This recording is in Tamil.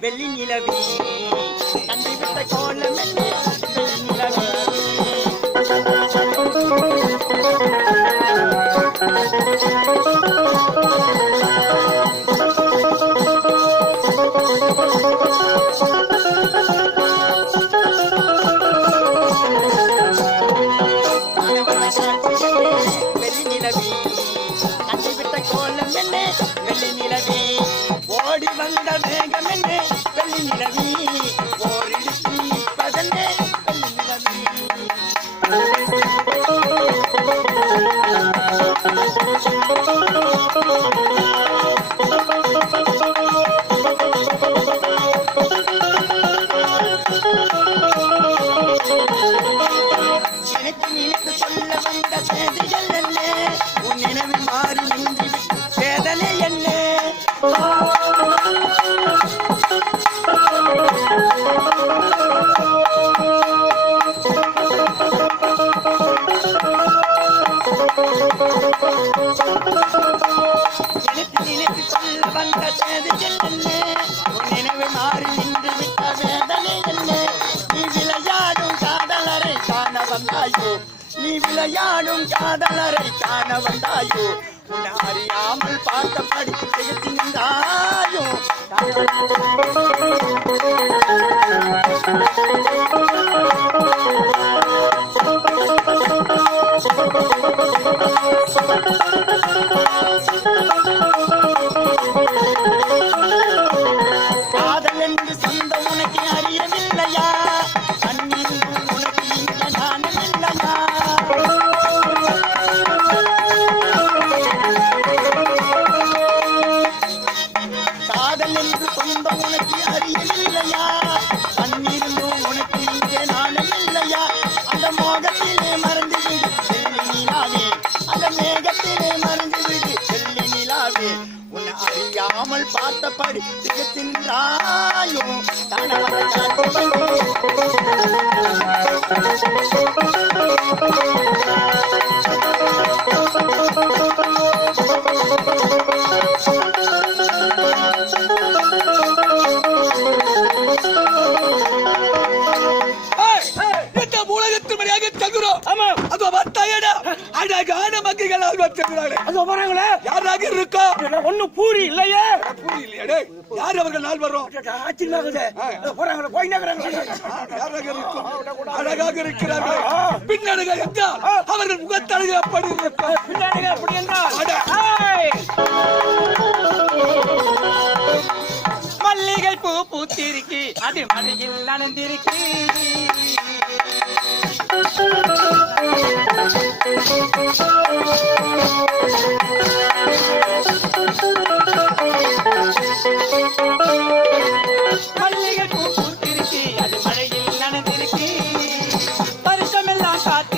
வெள்ளி நிலவி கண்டுவிட்ட கோலம் வெள்ளி நிலவி வெள்ளி நிலவி வந்தாயோ நீ விளையாடும் காதலரை காண வந்தாயோ உன்னை அறியாமல் பார்த்தபடி திகழ்த்தி நின்றாயோ பார்த்தபடி திகத்தின்றாயோ அழகான மக்கள் வச்சிருக்கிறாங்களே அது வராங்களே யாராக இருக்கோ? ஒண்ணு பூரி இல்லையே. யார் அவர்கள் நாள் வரும் போறாங்க போயிட்டாங்க அழகாக இருக்கிறார்கள். பின்னடுக என்றால் அவர்கள் முகத்தழகு அப்படி பின்னடுக அப்படி என்றால். மல்லிகை பூ பூத்திருக்கி அது மலையில் நனந்திருக்கி. Thank you. Shut